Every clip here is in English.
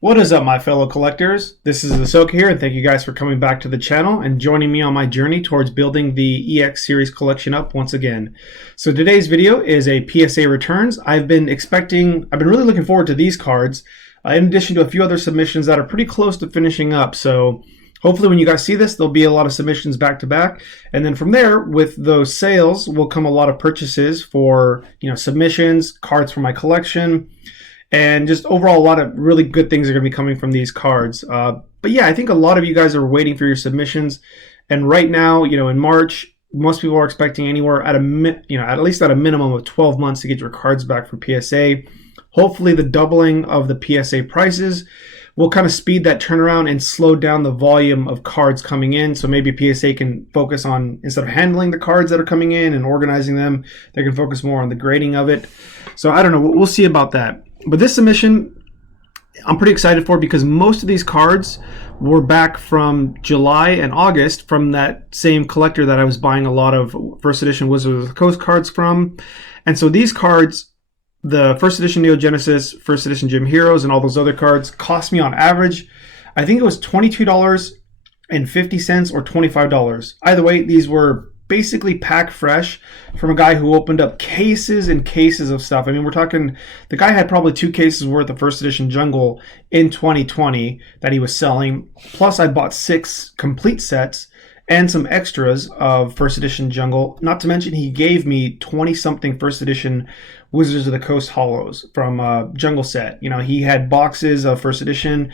What is up, my fellow collectors? This is Ahsoka here, and thank you guys for coming back to the channel and joining me on my journey towards building the EX series collection up once again. So today's video is a PSA returns. I've been really looking forward to these cards, in addition to a few other submissions that are pretty close to finishing up. So hopefully when you guys see this, there'll be a lot of submissions back to back. And then from there, with those sales, will come a lot of purchases for, submissions, cards for my collection, and just overall a lot of really good things are going to be coming from these cards. But yeah, I think a lot of you guys are waiting for your submissions, and right now, in March, most people are expecting anywhere at least at a minimum of 12 months to get your cards back for PSA. Hopefully the doubling of the PSA prices will kind of speed that turnaround and slow down the volume of cards coming in. So maybe PSA can focus on, instead of handling the cards that are coming in and organizing them, they can focus more on the grading of it. So I don't know, we'll see about that. But this submission, I'm pretty excited for because most of these cards were back from July and August from that same collector that I was buying a lot of first edition Wizards of the Coast cards from. And so these cards, the first edition Neo Genesis, first edition Gym Heroes, and all those other cards cost me on average, I think it was $22.50 or $25. Either way, these were basically pack fresh from a guy who opened up cases and cases of stuff. I mean, we're talking, the guy had probably 2 cases worth of first edition Jungle in 2020 that he was selling. Plus I bought 6 complete sets and some extras of first edition Jungle. Not to mention he gave me 20 something first edition Wizards of the Coast Holos from Jungle set. He had boxes of first edition.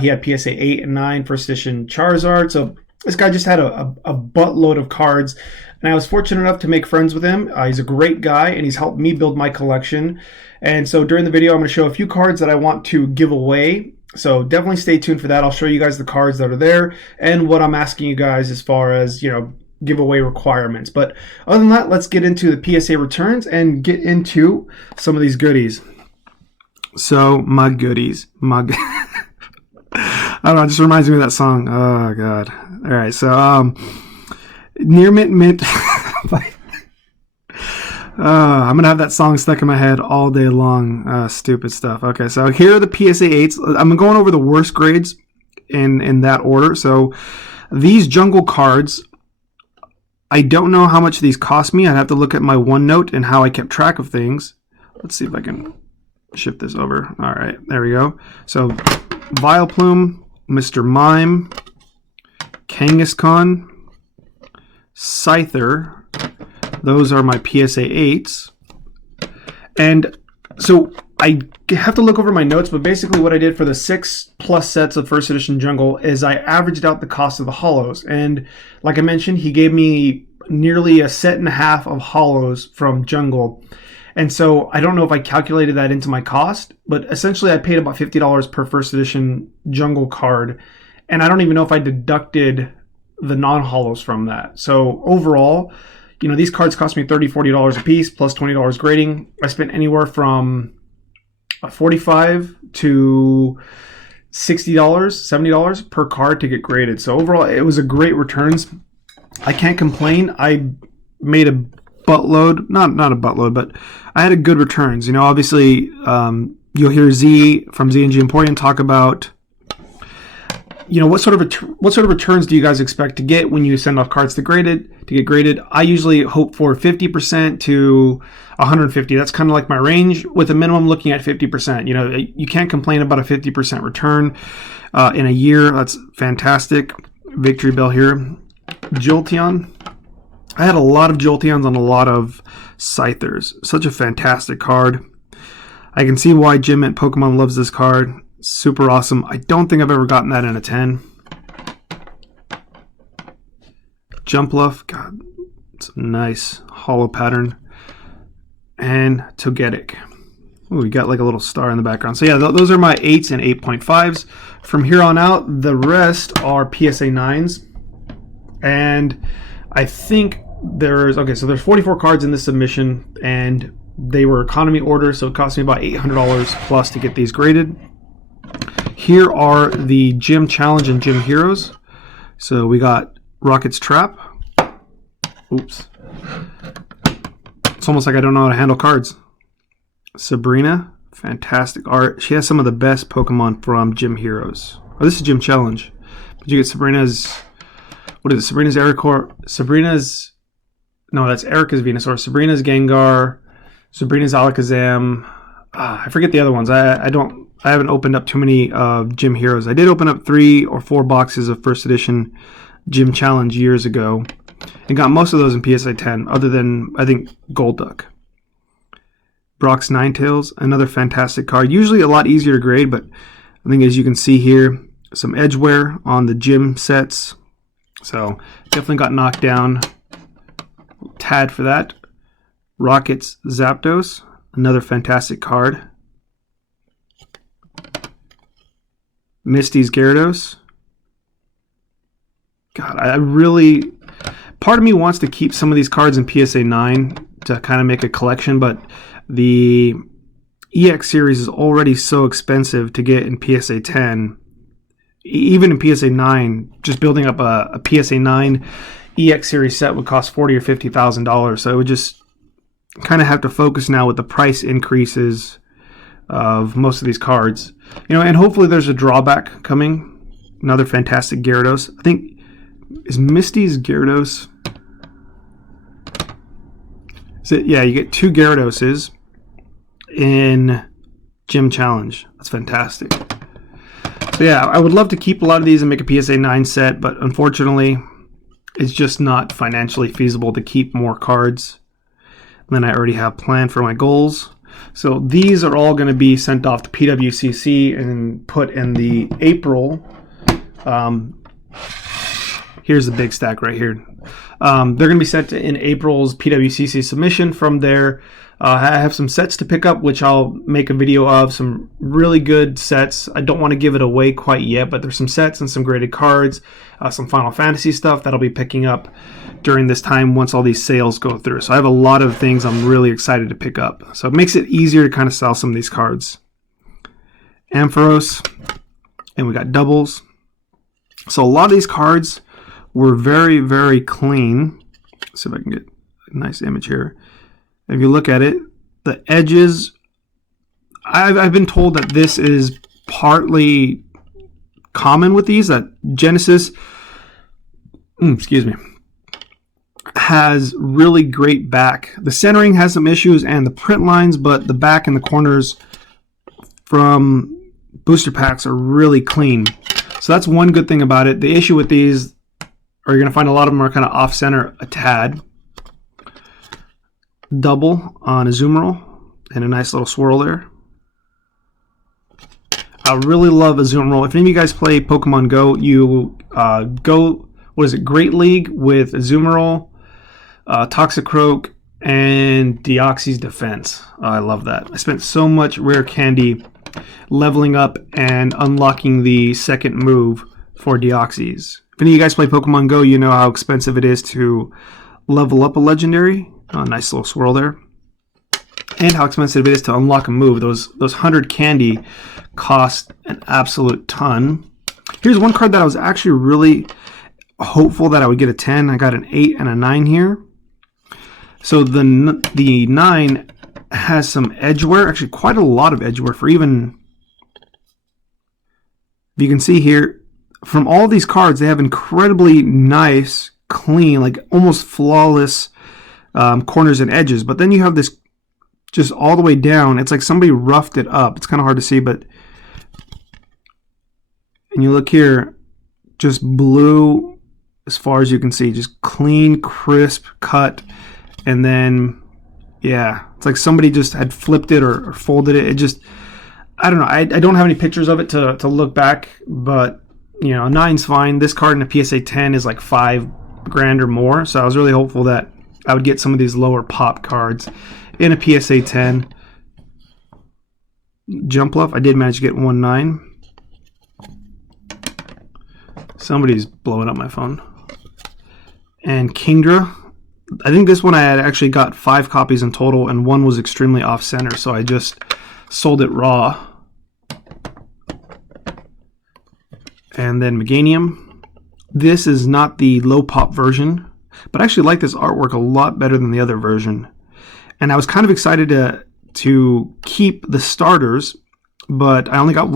He had PSA 8 and 9 first edition Charizard. So this guy just had a buttload of cards, and I was fortunate enough to make friends with him. He's a great guy, and he's helped me build my collection. And so during the video, I'm going to show a few cards that I want to give away. So definitely stay tuned for that. I'll show you guys the cards that are there and what I'm asking you guys as far as, giveaway requirements. But other than that, let's get into the PSA returns and get into some of these goodies. So my goodies, I don't know, it just reminds me of that song. Oh, God. All right, so Near Mint. I'm going to have that song stuck in my head all day long. Stupid stuff. Okay, so here are the PSA 8s. I'm going over the worst grades in that order. So these Jungle cards, I don't know how much these cost me. I'd have to look at my OneNote and how I kept track of things. Let's see if I can shift this over. All right, there we go. So Vileplume, Mr. Mime, Kangaskhan, Scyther. Those are my PSA 8s. And so I have to look over my notes, but basically what I did for the 6+ sets of first edition Jungle is I averaged out the cost of the Holos. And like I mentioned, he gave me nearly a set and a half of Holos from Jungle. And so I don't know if I calculated that into my cost, but essentially I paid about $50 per first edition Jungle card. And I don't even know if I deducted the non-holos from that. So overall, these cards cost me $30, $40 a piece plus $20 grading. I spent anywhere from $45 to $60, $70 per card to get graded. So overall, it was a great returns. I can't complain. I made a buttload, not a buttload, but I had a good returns. Obviously, you'll hear Z from Z&G Emporium talk about, what sort of returns do you guys expect to get when you send off cards to get graded? I usually hope for 50% to 150. That's kind of like my range, with a minimum looking at 50%. You can't complain about a 50% return in a year. That's fantastic. Victory Bell here. Jolteon. I had a lot of Jolteons on a lot of Scythers. Such a fantastic card. I can see why Jim at Pokemon loves this card. Super awesome. I don't think I've ever gotten that in a 10. Jumpluff. God, it's a nice hollow pattern. And Togetic. Ooh, we got like a little star in the background. So yeah, those are my 8s and 8.5s. From here on out, the rest are PSA 9s. And I think there's 44 cards in this submission, and they were economy order, so it cost me about $800 plus to get these graded. Here are the Gym Challenge and Gym Heroes. So we got Rocket's Trap. Oops. It's almost like I don't know how to handle cards. Sabrina, Fantastic art. She has some of the best Pokemon from Gym Heroes. Oh, this is Gym Challenge. But you get Sabrina's, what is it? Sabrina's no, that's Erica's Venusaur. Sabrina's Gengar, Sabrina's Alakazam. I forget the other ones. I haven't opened up too many Gym Heroes. I did open up 3 or 4 boxes of first edition Gym Challenge years ago and got most of those in PSA 10, other than, I think, Golduck. Brock's Ninetales, another fantastic card. Usually a lot easier to grade, but I think as you can see here, some edge wear on the gym sets. So definitely got knocked down. Tad for that. Rocket's Zapdos, another fantastic card. Misty's Gyarados. God, part of me wants to keep some of these cards in PSA 9 to kind of make a collection, but the EX series is already so expensive to get in PSA 10. Even in PSA 9, just building up a PSA 9 EX series set would cost $40,000 or $50,000. So it would just kind of have to focus now with the price increases of most of these cards. And hopefully there's a drawback coming. Another fantastic Gyarados. I think, is Misty's Gyarados? Yeah, you get 2 Gyaradoses in Gym Challenge. That's fantastic. So yeah, I would love to keep a lot of these and make a PSA 9 set, but unfortunately, it's just not financially feasible to keep more cards than I already have planned for my goals. So these are all going to be sent off to PWCC and put in the April. Here's the big stack right here. They're going to be sent in April's PWCC submission. From there, I have some sets to pick up, which I'll make a video of. Some really good sets. I don't want to give it away quite yet, but there's some sets and some graded cards, some Final Fantasy stuff that I'll be picking up during this time once all these sales go through. So I have a lot of things I'm really excited to pick up. So it makes it easier to kind of sell some of these cards. Ampharos, and we got doubles. So a lot of these cards were very, very clean. Let's see if I can get a nice image here. If you look at it, the edges, I've been told that this is partly common with these, that Genesis, has really great back. The centering has some issues and the print lines, but the back and the corners from booster packs are really clean. So that's one good thing about it. The issue with these, or you're going to find a lot of them are kind of off-center a tad. Double on Azumarill and a nice little swirl there. I really love Azumarill. If any of you guys play Pokemon Go, you go, Great League with Azumarill, Toxicroak, and Deoxys Defense. I love that. I spent so much rare candy leveling up and unlocking the second move for Deoxys. If any of you guys play Pokemon Go, you know how expensive it is to level up a legendary. Oh, nice little swirl there. And how expensive it is to unlock a move. Those 100 candy cost an absolute ton. Here's one card that I was actually really hopeful that I would get a 10. I got an 8 and a 9 here. So the 9 has some edge wear. Actually, quite a lot of edge wear for even... If you can see here, from all these cards, they have incredibly nice, clean, like almost flawless corners and edges. But then you have this just all the way down. It's like somebody roughed it up. It's kind of hard to see, but... And you look here, just blue as far as you can see. Just clean, crisp cut. And then, yeah, it's like somebody just had flipped it or folded it. It just... I don't know. I don't have any pictures of it to look back, but... You know, a 9's fine. This card in a PSA 10 is like $5,000 or more. So I was really hopeful that I would get some of these lower pop cards in a PSA 10. Jumpluff, I did manage to get 1/9. Somebody's blowing up my phone. And Kingdra. I think this one I had actually got 5 copies in total, and one was extremely off-center, so I just sold it raw. And then Meganium. This is not the low pop version, but I actually like this artwork a lot better than the other version. And I was kind of excited to to keep the starters, but I only got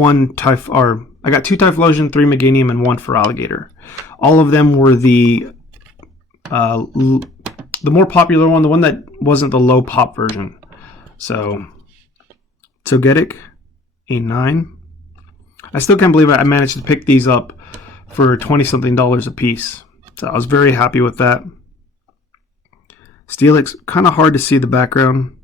I got 2 Typhlosion, 3 Meganium, and 1 for Alligator. All of them were the more popular one, the one that wasn't the low pop version. So, Togetic, a 9. I still can't believe I managed to pick these up for $20-something a piece. So I was very happy with that. Steelix, kind of hard to see the background.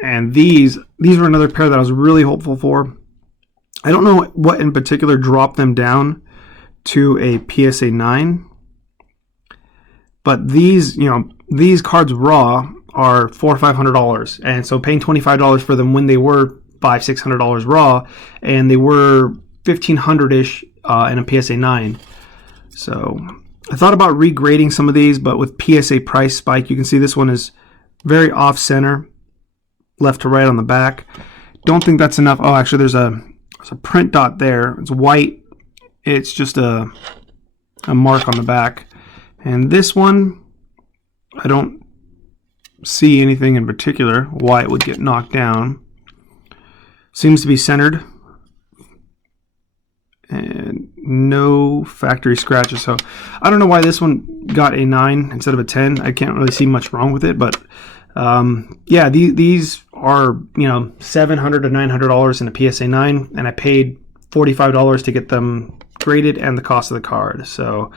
And these were another pair that I was really hopeful for. I don't know what in particular dropped them down to a PSA 9. But these cards raw are $400 or $500, and so paying $25 for them when they were $500-$600 raw, and they were $1,500-ish in a PSA 9. So I thought about regrading some of these, but with PSA price spike, you can see this one is very off center, left to right on the back. Don't think that's enough. Oh, actually, there's a print dot there. It's white. It's just a mark on the back. And this one, I don't see anything in particular why it would get knocked down. Seems to be centered. And no factory scratches. So I don't know why this one got a 9 instead of a 10. I can't really see much wrong with it. But yeah, these are $700 to $900 in a PSA 9. And I paid $45 to get them graded and the cost of the card. So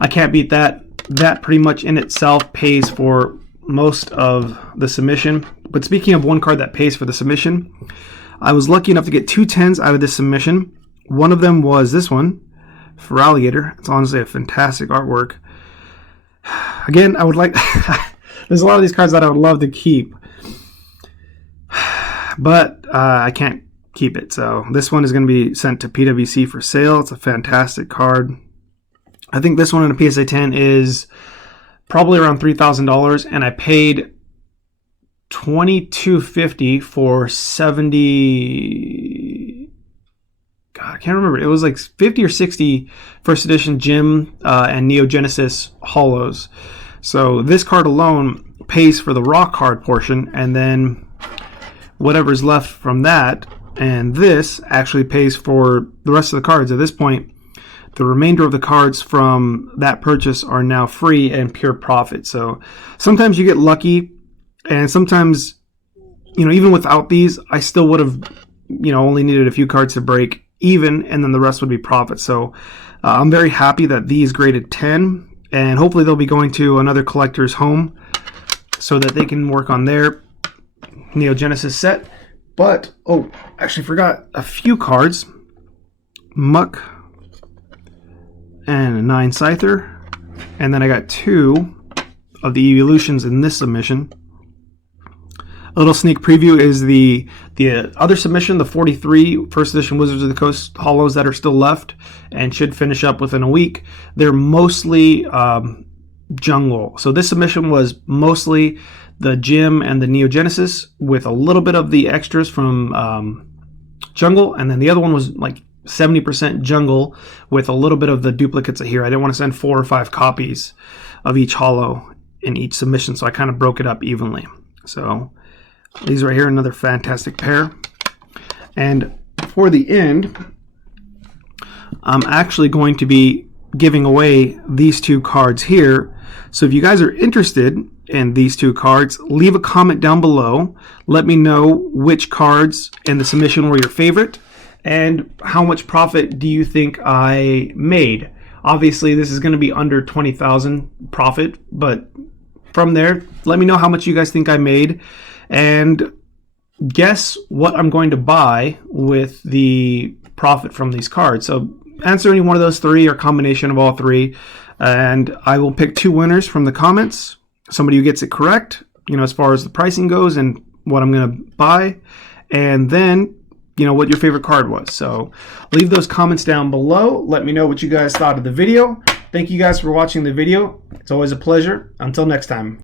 I can't beat that. That pretty much in itself pays for most of the submission. But speaking of one card that pays for the submission, I was lucky enough to get 2 10s out of this submission. One of them was this one for Alligator. It's honestly a fantastic artwork. Again, I would like... There's a lot of these cards that I would love to keep. But I can't keep it. So this one is going to be sent to PWC for sale. It's a fantastic card. I think this one in a PSA 10 is probably around $3,000, and I paid $2,250 for 70. God, I can't remember. It was like 50 or 60 first edition Gym and Neo Genesis Holos. So this card alone pays for the raw card portion, and then whatever's left from that, and this actually pays for the rest of the cards. At this point, the remainder of the cards from that purchase are now free and pure profit. So sometimes you get lucky, and sometimes, even without these, I still would have, only needed a few cards to break even, and then the rest would be profit. So I'm very happy that these graded 10, and hopefully they'll be going to another collector's home so that they can work on their Neo Genesis set. But, actually forgot a few cards. Muck and a 9 Scyther, and then I got 2 of the evolutions in this submission. A little sneak preview is the other submission, the 43 first edition Wizards of the Coast Holos that are still left and should finish up within a week. They're mostly jungle. So this submission was mostly the Gym and the Neo Genesis with a little bit of the extras from jungle, and then the other one was like 70% jungle with a little bit of the duplicates of here. I didn't want to send 4 or 5 copies of each holo in each submission, so I kind of broke it up evenly. So these right here, another fantastic pair. And for the end, I'm actually going to be giving away these 2 cards here. So if you guys are interested in these 2 cards, leave a comment down below. Let me know which cards in the submission were your favorite, and how much profit do you think I made? Obviously, this is going to be under 20,000 profit, but from there, let me know how much you guys think I made, and guess what I'm going to buy with the profit from these cards. So answer any one of those 3 or combination of all 3, and I will pick 2 winners from the comments. Somebody who gets it correct, as far as the pricing goes and what I'm going to buy, and then what your favorite card was. So leave those comments down below. Let me know what you guys thought of the video. Thank you guys for watching the video. It's always a pleasure. Until next time.